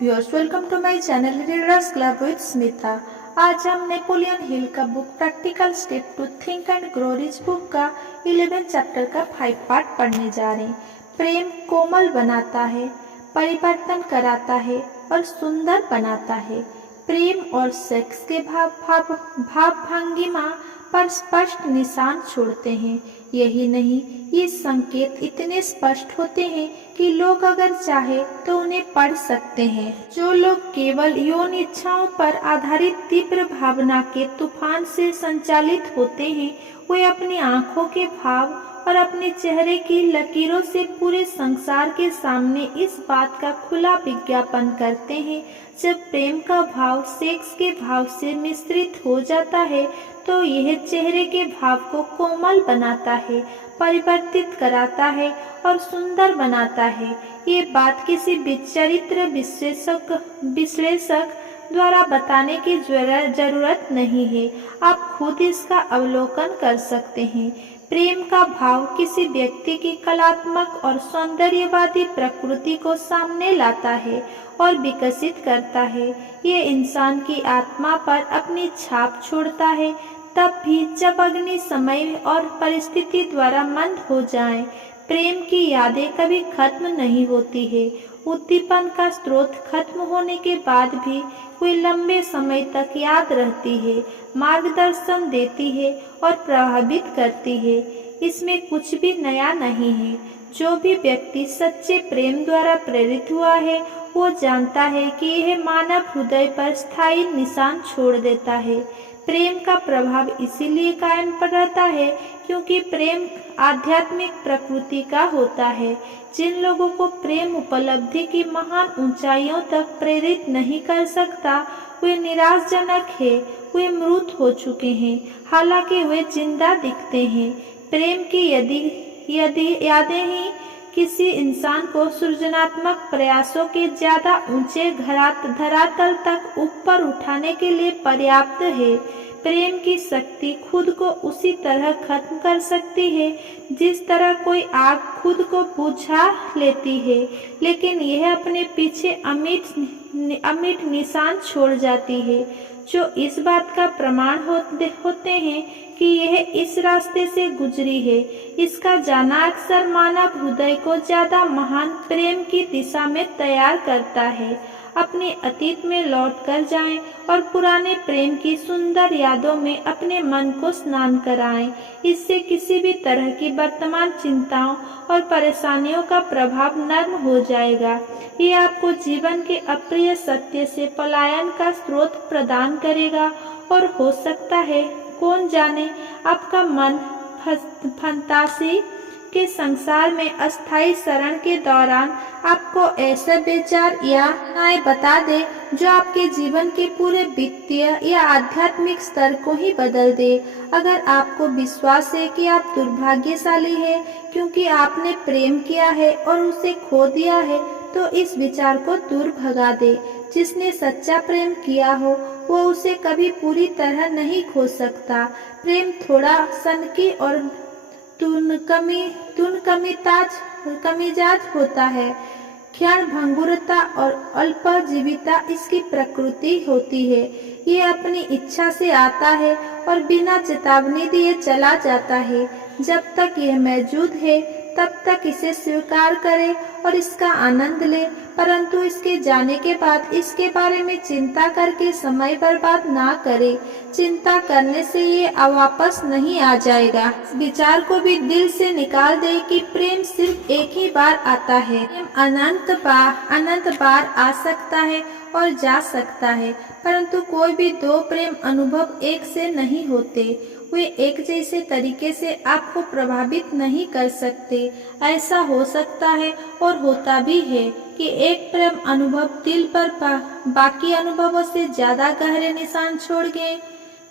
Viewers, welcome to my channel readers club with Smita. आज हम Napoleon Hill का book practical step to think and grow rich book का 11 chapter का 5 part पढ़ने जा रहे हैं। प्रेम कोमल बनाता है, परिवर्तन कराता है और सुंदर बनाता है। प्रेम और सेक्स के भाव भंगिमा पर स्पष्ट निशान छोड़ते हैं। यही नहीं, ये संकेत इतने स्पष्ट होते हैं कि लोग अगर चाहे तो उन्हें पढ़ सकते हैं। जो लोग केवल यौन इच्छाओं पर आधारित तीव्र भावना के तूफान से संचालित होते हैं, वे अपनी आंखों के भाव और अपने चेहरे की लकीरों से पूरे संसार के सामने इस बात का खुला विज्ञापन करते हैं। जब प्रेम का भाव सेक्स के भाव से मिश्रित हो जाता है तो यह चेहरे के भाव को कोमल बनाता है, परिवर्तित कराता है और सुंदर बनाता है। ये बात किसी चरित्र विश्लेषक द्वारा बताने की जरूरत नहीं है, आप खुद इसका अवलोकन कर सकते हैं। प्रेम का भाव किसी व्यक्ति की कलात्मक और सौंदर्यवादी प्रकृति को सामने लाता है और विकसित करता है। ये इंसान की आत्मा पर अपनी छाप छोड़ता है, तब भी जब अग्नि समय और परिस्थिति द्वारा मंद हो जाए। प्रेम की यादें कभी खत्म नहीं होती है। उद्दीपन का स्रोत खत्म होने के बाद भी वे लंबे समय तक याद रहती है, मार्गदर्शन देती है और प्रभावित करती है। इसमें कुछ भी नया नहीं है। जो भी व्यक्ति सच्चे प्रेम द्वारा प्रेरित हुआ है वो जानता है कि यह मानव हृदय पर स्थायी निशान छोड़ देता है। प्रेम का प्रभाव इसीलिए कायम रहता है क्योंकि प्रेम आध्यात्मिक प्रकृति का होता है। जिन लोगों को प्रेम उपलब्धि की महान ऊंचाइयों तक प्रेरित नहीं कर सकता, वे निराशजनक है, वे मृत हो चुके हैं, हालांकि वे जिंदा दिखते हैं। प्रेम की यदि यादें ही किसी इंसान को सृजनात्मक प्रयासों के ज्यादा ऊंचे धरातल तक ऊपर उठाने के लिए पर्याप्त है। प्रेम की शक्ति खुद को उसी तरह खत्म कर सकती है जिस तरह कोई आग खुद को बुझा लेती है, लेकिन यह अपने पीछे अमिट निशान छोड़ जाती है जो इस बात का प्रमाण होते हैं कि यह इस रास्ते से गुजरी है। इसका जाना अक्सर मानव हृदय को ज्यादा महान प्रेम की दिशा में तैयार करता है। अपने अतीत में लौट कर जाएं और पुराने प्रेम की सुंदर यादों में अपने मन को स्नान कराएं। इससे किसी भी तरह की वर्तमान चिंताओं और परेशानियों का प्रभाव नर्म हो जाएगा। ये आपको जीवन के अप्रिय सत्य से पलायन का स्रोत प्रदान करेगा और हो सकता है, कौन जाने, आपका मन फंतासी के संसार में अस्थायी शरण के दौरान आपको ऐसे विचार या घटनाएं बता दे जो आपके जीवन के पूरे वित्तीय या आध्यात्मिक स्तर को ही बदल दे। अगर आपको विश्वास है कि आप दुर्भाग्यशाली हैं क्योंकि आपने प्रेम किया है और उसे खो दिया है, तो इस विचार को दूर भगा दे। जिसने सच्चा प्रेम किया हो वो उसे कभी पूरी तरह नहीं खो सकता। प्रेम थोड़ा सनकी और कमिजाज होता है। क्षण भंगुरता और अल्पजीविता इसकी प्रकृति होती है। ये अपनी इच्छा से आता है और बिना चेतावनी दिए चला जाता है। जब तक यह मौजूद है तब तक इसे स्वीकार करें और इसका आनंद लें, परंतु इसके जाने के बाद इसके बारे में चिंता करके समय बर्बाद ना करें। चिंता करने से ये वापस नहीं आ जाएगा। इस विचार को भी दिल से निकाल दे कि प्रेम सिर्फ एक ही बार आता है। प्रेम अनंत बार आ सकता है और जा सकता है, परंतु कोई भी दो प्रेम अनुभव एक से नहीं होते। वे एक जैसे तरीके से आपको प्रभावित नहीं कर सकते। ऐसा हो सकता है और होता भी है कि एक प्रेम अनुभव दिल पर बाकी अनुभवों से ज्यादा गहरे निशान छोड़ गए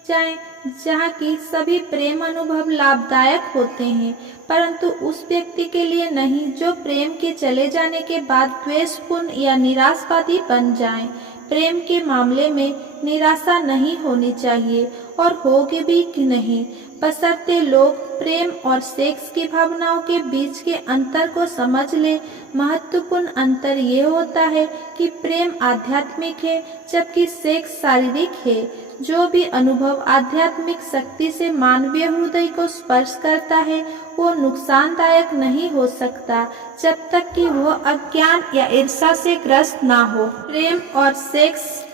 जाएं, जहाँ की सभी प्रेम अनुभव लाभदायक होते हैं, परंतु उस व्यक्ति के लिए नहीं जो प्रेम के चले जाने के बाद द्वेषपूर्ण या निराशावादी बन जाए। प्रेम के मामले में निराशा नहीं होनी चाहिए और होगी भी कि नहीं, बशर्ते लोग प्रेम और सेक्स की भावनाओं के बीच के अंतर को समझ ले। महत्वपूर्ण अंतर ये होता है कि प्रेम आध्यात्मिक है जबकि सेक्स शारीरिक है। जो भी अनुभव आध्यात्मिक शक्ति से मानवीय हृदय को स्पर्श करता है वो नुकसानदायक नहीं हो सकता जब तक कि वह अज्ञान या ईर्ष्या से ग्रस्त ना हो। प्रेम और सेक्स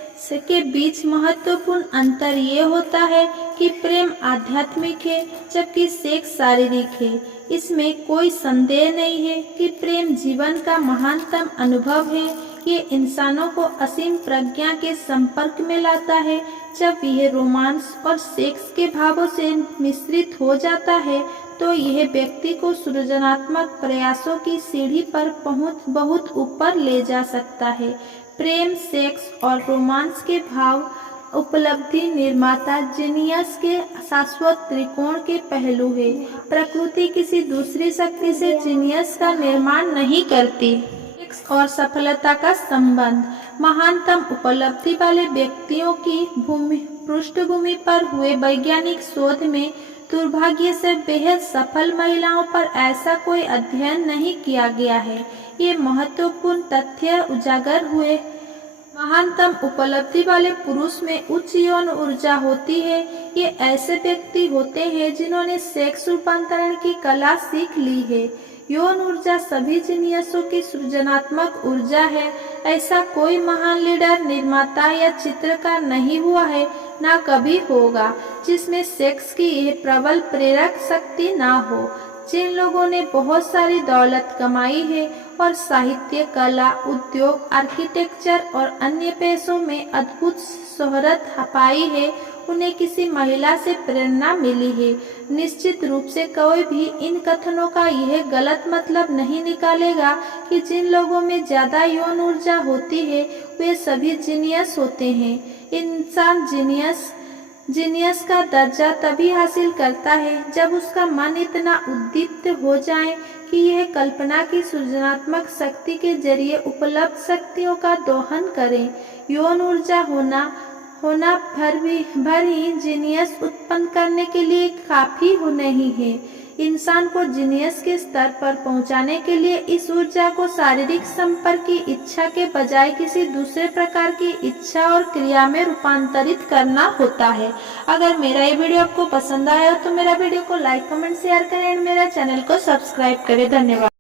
के बीच महत्वपूर्ण अंतर ये होता है कि प्रेम आध्यात्मिक है जबकि सेक्स शारीरिक है। इसमें कोई संदेह नहीं है कि प्रेम जीवन का महानतम अनुभव है। ये इंसानों को असीम प्रज्ञा के संपर्क में लाता है। जब यह रोमांस और सेक्स के भावों से मिश्रित हो जाता है तो यह व्यक्ति को सृजनात्मक प्रयासों की सीढ़ी पर पहुंच बहुत ऊपर ले जा सकता है। प्रेम, सेक्स और रोमांस के भाव उपलब्धि निर्माता जीनियस के शाश्वत त्रिकोण के पहलू है। प्रकृति किसी दूसरी शक्ति से जीनियस का निर्माण नहीं करती। सेक्स और सफलता का संबंध महानतम उपलब्धि वाले व्यक्तियों की पृष्ठभूमि पर हुए वैज्ञानिक शोध में दुर्भाग्य से बेहद सफल महिलाओं पर ऐसा कोई अध्ययन नहीं किया गया है। ये महत्वपूर्ण तथ्य उजागर हुए। महानतम उपलब्धि वाले पुरुष में उच्च यौन ऊर्जा होती है। ये ऐसे व्यक्ति होते हैं जिन्होंने सेक्स रूपांतरण की कला सीख ली है। यौन ऊर्जा सभी जीनियसों की सृजनात्मक ऊर्जा है। ऐसा कोई महान लीडर, निर्माता या चित्रकार नहीं हुआ है, ना कभी होगा, जिसमें सेक्स की यह प्रबल प्रेरक शक्ति ना हो। जिन लोगों ने बहुत सारी दौलत कमाई है और साहित्य, कला, उद्योग, आर्किटेक्चर और अन्य पेशों में अद्भुत शोहरत पाई है, उन्हें किसी महिला से प्रेरणा मिली है। निश्चित रूप से कोई भी इन कथनों का यह गलत मतलब नहीं निकालेगा कि जिन लोगों में ज्यादा यौन ऊर्जा होती है वे सभी जीनियस होते हैं। इंसान जीनियस का दर्जा तभी हासिल करता है जब उसका मन इतना उद्दीप्त हो जाए कि यह कल्पना की सृजनात्मक शक्ति के जरिए उपलब्ध शक्तियों का दोहन करे। यौन ऊर्जा होना भर ही जीनियस उत्पन्न करने के लिए काफी हो नहीं है। इंसान को जीनियस के स्तर पर पहुंचाने के लिए इस ऊर्जा को शारीरिक संपर्क की इच्छा के बजाय किसी दूसरे प्रकार की इच्छा और क्रिया में रूपांतरित करना होता है। अगर मेरा ये वीडियो आपको पसंद आया तो मेरा वीडियो को लाइक, कमेंट, शेयर करें और मेरा चैनल को सब्सक्राइब करें। धन्यवाद।